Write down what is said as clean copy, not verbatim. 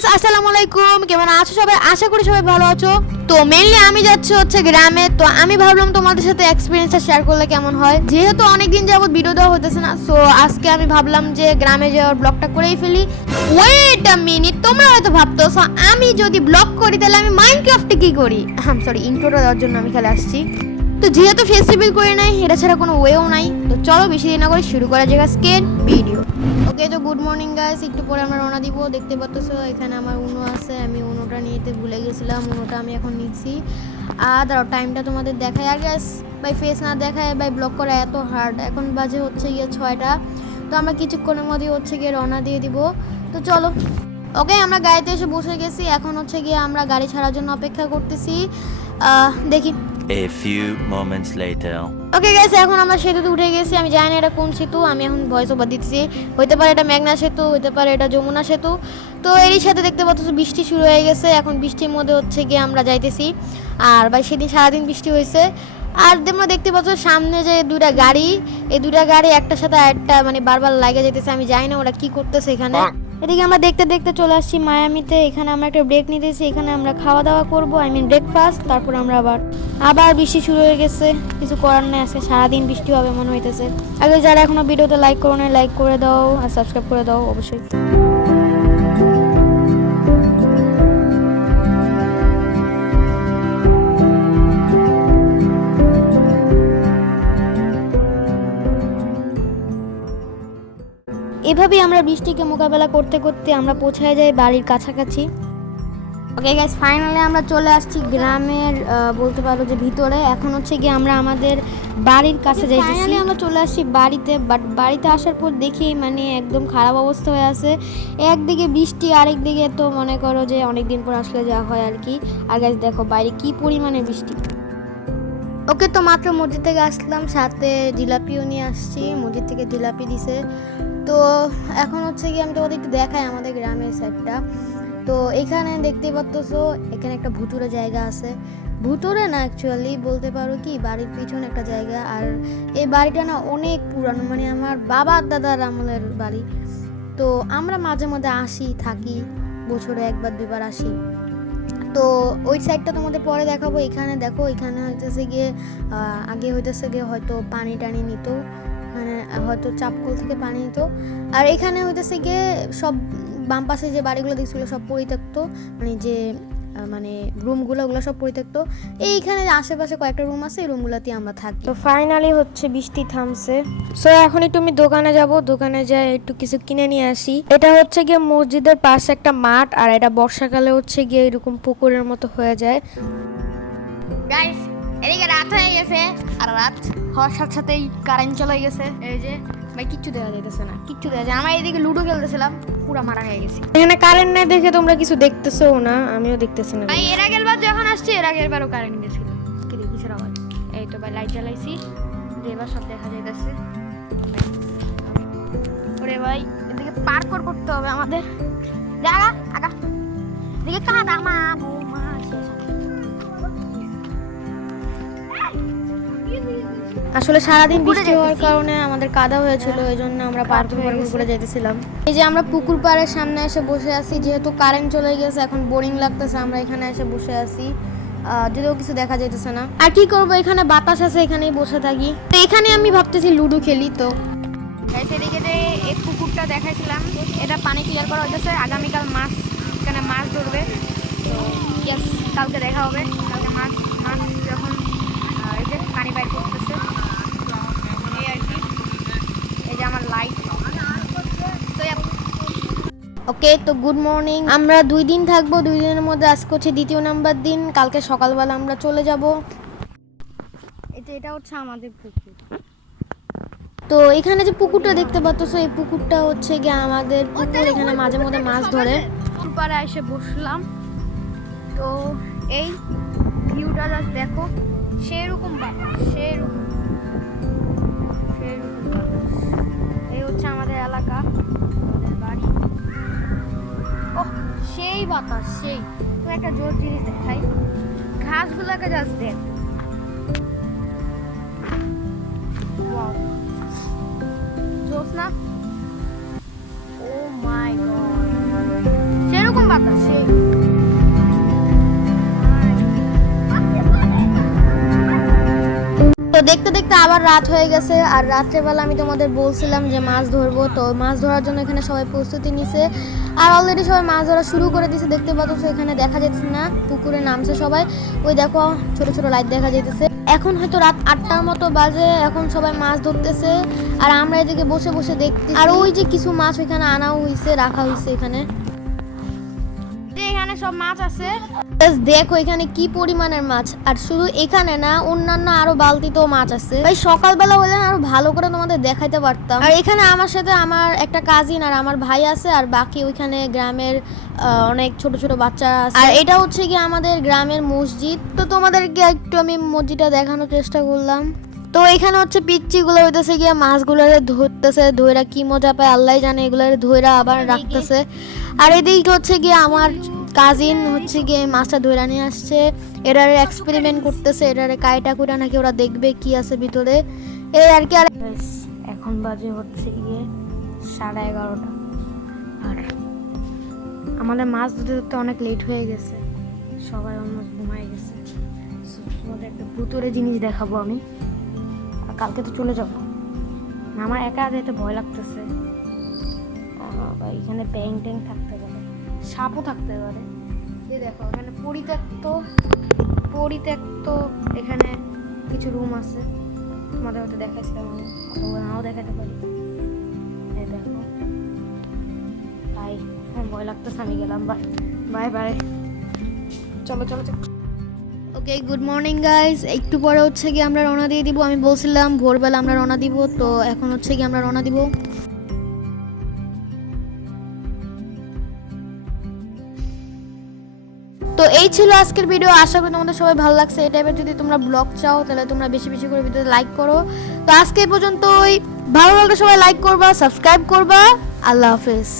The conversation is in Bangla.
গাইস আসসালামু আলাইকুম, কেমন আছো সবাই? আশা করি সবাই ভালো আছো। তো মেইনলি আমি যাচ্ছি হচ্ছে গ্রামে। তো আমি ভাবলাম তোমাদের সাথে এক্সপেরিয়েন্সটা শেয়ার করলে কেমন হয়, যেহেতু অনেকদিন যাবত ভিডিও দেওয়া হতেছে না। সো আজকে আমি ভাবলাম যে গ্রামে যাওয়ার ব্লগটা করেই ফেলি। ওয়েট আ মিনিট, তোমরা হয়তো ভাবতেছো আমি যদি ব্লগ করি তাহলে আমি মাইনক্রাফটে কি করি। সরি, ইন্ট্রোটা দেওয়ার জন্য আমি খেলে আসছি। তো যেহেতু ফেস্টিভ্যাল করে নাই, এটা ছাড়া কোনো ওয়েও নাই। তো চলো বেশি দেরি না করে শুরু করা যাক আজকের ভিডিও। ওকে, তো গুড মর্নিং গাইস। একটু পরে আমরা রওনা দিব। দেখতে পাচ্ছো এখানে আমার উনো আছে, আমি উনোটা নিতে ভুলে গেছিলাম। উনোটা আমি এখন নিচ্ছি। আর দাঁড়াও, টাইমটা তোমাদের দেখাই। আর গাইস বাই ফেস না দেখায় বাই ব্লগ করা এত হার্ড। এখন বাজে হচ্ছে গিয়ে 6টা। তো আমরা কিছুক্ষণের মধ্যে হচ্ছে গিয়ে রওনা দিয়ে দিব। তো চলো। ওকে, আমরা গাড়িতে এসে বসে গেছি। এখন হচ্ছে গিয়ে আমরা গাড়ি ছাড়ার জন্য অপেক্ষা করতেছি। দেখি। A few moments later. Okay guys, এখন আমরা সেতুতে উঠে গেছি। আমি জানি না এটা কোন সেতু, আমি এখন ভয়েস ওভার দিচ্ছি। হইতে পারে এটা মেঘনা সেতু, হইতে পারে এটা যমুনা সেতু। তো এরই সাথে দেখতে পাচ্ছ বৃষ্টি শুরু হয়ে গেছে। এখন বৃষ্টির মধ্যে হচ্ছে গিয়ে আমরা যাইতেছি। আর ভাই সেদিন সারাদিন বৃষ্টি হয়েছে। আর তোমরা দেখতে পাচ্ছ সামনে যে দুইটা গাড়ি, এই দুইটা গাড়ি একটার সাথে আরেকটা মানে বারবার লাগে যেতেছে। আমি জানি না ওরা কি করতেছে এখানে। এদিকে আমরা দেখতে দেখতে চলে আসছি মায়ামিতে। এখানে আমরা একটা ব্রেক নিতেছি। এখানে আমরা খাওয়া দাওয়া করবো, ব্রেকফাস্ট। তারপর আমরা আবার বৃষ্টি শুরু হয়ে গেছে। কিছু করার নেই, আজকে সারাদিন বৃষ্টি হবে মনে হইতেছে। আগে যারা এখনো ভিডিওতে লাইক করো না, লাইক করে দাও আর সাবস্ক্রাইব করে দাও অবশ্যই। এভাবেই আমরা বৃষ্টিকে মোকাবেলা করতে করতে আমরা পৌঁছায় যাই বাড়ির কাছাকাছি। ওকে গাইস, ফাইনালি আমরা চলে আসছি গ্রামের বলতে পারো যে ভিতরে। এখন হচ্ছে গিয়ে আমরা আমাদের বাড়ির কাছে যাইতেছি। ফাইনালি আমরা চলে আসছি বাড়িতে। বাট বাড়িতে আসার পর দেখি মানে একদম খারাপ অবস্থা হয়ে আছে। একদিকে বৃষ্টি, আরেকদিকে তো মনে করো যে অনেক দিন পর আসলে যা হয় আর কি। আর গাইস দেখো বাইরে কি পরিমাণে বৃষ্টি। ওকে, তো মাত্র মসজিদ থেকে আসলাম, সাথে জিলাপিও নিয়ে আসছি। মসজিদ থেকে জিলাপি দিছে। তো এখন হচ্ছে কি আমি তোমাদের একটু দেখাই আমাদের গ্রামের সাইডটা। তো এখানে দেখতেই পাচ্ছো এখানে একটা ভুতুরে জায়গা আছে। ভুতুরে না, অ্যাকচুয়ালি বলতে পারো কি বাড়ির পিছনে একটা জায়গা। আর এই বাড়িটা না অনেক পুরানো, মানে আমার বাবার দাদার আমলের বাড়ি। তো আমরা মাঝে মধ্যে আসি, থাকি, বছরে একবার দুইবার আসি। তো ওই সাইডটা তোমাদের পরে দেখাবো। এখানে দেখো, এখানে হইতেছে গিয়ে আগে হইতেছে গিয়ে হয়তো পানি টানি নিত, মানে হয়তো চাপকল থেকে পানি নিত। আর এখানে হইতেছে গিয়ে সব বাম পাশে যে বাড়িগুলো দেখছিল সব পরিত্যক্ত, মানে যে মানে রুমগুলো ওগুলো সব পরিত্যক্ত। এইখানে আশেপাশে কয়েকটা রুম আছে, এই রুমগুলোতে আমরা থাকি। তো ফাইনালি হচ্ছে বৃষ্টি থামছে। সো এখন একটু আমি দোকানে যাব, দোকানে যাই একটু কিছু কিনে নিয়ে আসি। এটা হচ্ছে গিয়ে মসজিদের পাশে একটা মাঠ, আর এটা বর্ষাকালে হচ্ছে গিয়ে এরকম পুকুরের মতো হয়ে যায়। গাইস এদিকে রাত হয়ে গেছে, আর রাত হওয়ার সাথে সাথেই কারেন্ট চলে গেছে। এই যে ভাই কিচ্ছু দেখা যাইতেছে না, কিচ্ছু দেখা যায়। আমরা এদিকে লুডো খেলতেছিলাম, পুরো মারা হয়ে গেছে। এখানে কারেন্ট নাই দেখে তোমরা কিছু দেখতেছো না, আমিও দেখতেছি না। ভাই এর আগের বার যখন আসছে, এর আগের বারও কারেন্ট গেছিল। কি দেখি কিসের আওয়াজ? এই তো ভাই লাইট জ্বালাইছি, এবার সব দেখা যাইতেছে। ওরে ভাই এদিকে পার্কর করতে হবে আমাদের। জায়গা আগা এদিকে কাদা মা বৌমা। আসলে সারাদিন বৃষ্টি হওয়ার কারণে আমাদের কাদা হয়েছিল, এই জন্য আমরা পার্ক করে যেতেছিলাম। এই যে আমরা পুকুর পাড়ের সামনে এসে বসে আছি, যেহেতু কারেন্ট চলে গেছে এখন বোরিং লাগতেছে, আমরা এখানে এসে বসে আছি। যদিও কিছু দেখা যাইতেছে না। আর কি করবো, এখানে বাতাস আছে, এখানেই বসে থাকি। তো এখানে আমি ভাবতেছি লুডো খেলি। তো এদিকে যে এই পুকুরটা দেখাইছিলাম, এটা পানি ক্লিয়ার করা হইতেছে। আগামীকাল মাছ, এখানে মাছ ধরবে। তো ইয়েস, কালকে দেখা হবে। কালকে মাছ যখন এই যে পানি বাইর করতেছে, এই আর কি। এই যে আমার লাইট। ওকে, তো গুড মর্নিং। আমরা 2 দিন থাকবো, 2 দিনের মধ্যে আজকে হচ্ছে 2য় নাম্বার দিন। কালকে সকালবেলা আমরা চলে যাব। এটা হচ্ছে আমাদের পুকুর। তো এখানে যে পুকুরটা দেখতে পাচ্ছ, এই পুকুরটা হচ্ছে গিয়ে আমাদের পুকুর। এখানে মাঝে মধ্যে মাছ ধরে। পুকুর পাড়ে এসে বসলাম। তো এই ভিউটা জাস্ট দেখো, সেরকম বাতাস, সেরকম বাতাস। এই হচ্ছে আমাদের এলাকা, আমাদের বাড়ি। ও সেই বাতাস, সেই। তো একটা জোর জিনিস দেখাই, ঘাসগুলোকে জাস্ট দেখ। ওয়াও, জোস না? ও মাই গড, সেরকম বাতাস। বাতাসে। তো দেখতে দেখতে আবার রাত হয়ে গেছে, আর রাত্রেবেলা আমি তোমাদের বলছিলাম যে মাছ ধরবো, তো মাছ ধরার জন্য এখানে সবাই প্রস্তুতি নিছে, আর অলরেডি সবাই মাছ ধরা শুরু করে দিয়েছে। দেখতে পাচ্ছ এখানে দেখা যাচ্ছে না, পুকুরে নামছে সবাই, ওই দেখো ছোট ছোট লাইট দেখা যাইতেছে। এখন হয়তো রাত 8টার মতো বাজে, এখন সবাই মাছ ধরতেছে, আর আমরা এদিকে বসে বসে দেখতেছি। আর ওই যে কিছু মাছ ওইখানে আনাও হইছে, রাখা হইছে এখানে, এখানে সব মাছ আছে। দেখো এখানে কি পরিমাণের মাছ, আর শুধু এখানে না, অন্যান্য আরো বালতিতেও মাছ আছে। ভাই সকালবেলা হলে আরো ভালো করে তোমাদের দেখাইতে পারতাম। আর এখানে আমার সাথে আমার একটা কাজিন আর আমার ভাই আছে, আর বাকি ওইখানে গ্রামের অনেক ছোট ছোট বাচ্চা আছে। আর এটা হচ্ছে কি আমাদের গ্রামের মসজিদ, তো তোমাদেরকে একটু আমি মসজিদটা দেখানোর চেষ্টা করলাম। তো এখানে হচ্ছে পিচ্চিগুলো হইতেছে গিয়া মাছগুলোরে ধরতেছে, ধইরা কি মজা পায় আল্লাহ জানে, এগুলোরে ধইরা আবার রাখতেছে। আর এদিকে হচ্ছে গিয়ে আমার কাজিন হচ্ছে গিয়ে মাছটা ধইরা নিয়ে আসছে, এটারে এক্সপেরিমেন্ট করতেছে, এটারে কাইটা কুইটা নাকি ওরা দেখবে কি আছে ভিতরে, এই আর কি। আর এখন বাজে হচ্ছে গিয়ে 11:30, আর আমাদের মাছ ধরতে ধরতে অনেক লেট হয়ে গেছে, সবাই অলমোস্ট ঘুমায় গেছে। তোমাদের একটা ভুতুরে জিনিস দেখাবো আমি, আর কালকে তো চলে যাবো, আমার একা যেতে ভয় লাগতেছে। এখানে ব্যাং ট্যাং থাকতে পারে, সাপও থাকতে পারে। এই দেখো এখানে পরিত্যক্ত এখানে কিছু রুম আছে, তোমাদের হয়তো দেখাইছিলাম আমি, অথবা নাও দেখাতে পারি। এই দেখো ভাই, ভয় লাগতেছে, আমি গেলাম, বাই বাই বাই, চলো চলো চলো। ওকে, গুড মর্নিং গাইস। একটু পরে হচ্ছে কি আমরা রওনা দিয়ে দিব, আমি বলছিলাম ভোরবেলা আমরা রওনা দিব, তো এখন হচ্ছে কি আমরা রওনা দিব। তো এই ছিল আজকের ভিডিও, আশা করি তোমাদের সবাই ভালো লাগছে। এই টাইপের যদি তোমরা ব্লগ চাও তাহলে তোমরা বেশি বেশি করে ভিডিওতে লাইক করো। তো আজকে এই পর্যন্তই, ভালো লাগলে সবাই লাইক করবা, সাবস্ক্রাইব করবা। আল্লাহ হাফেজ।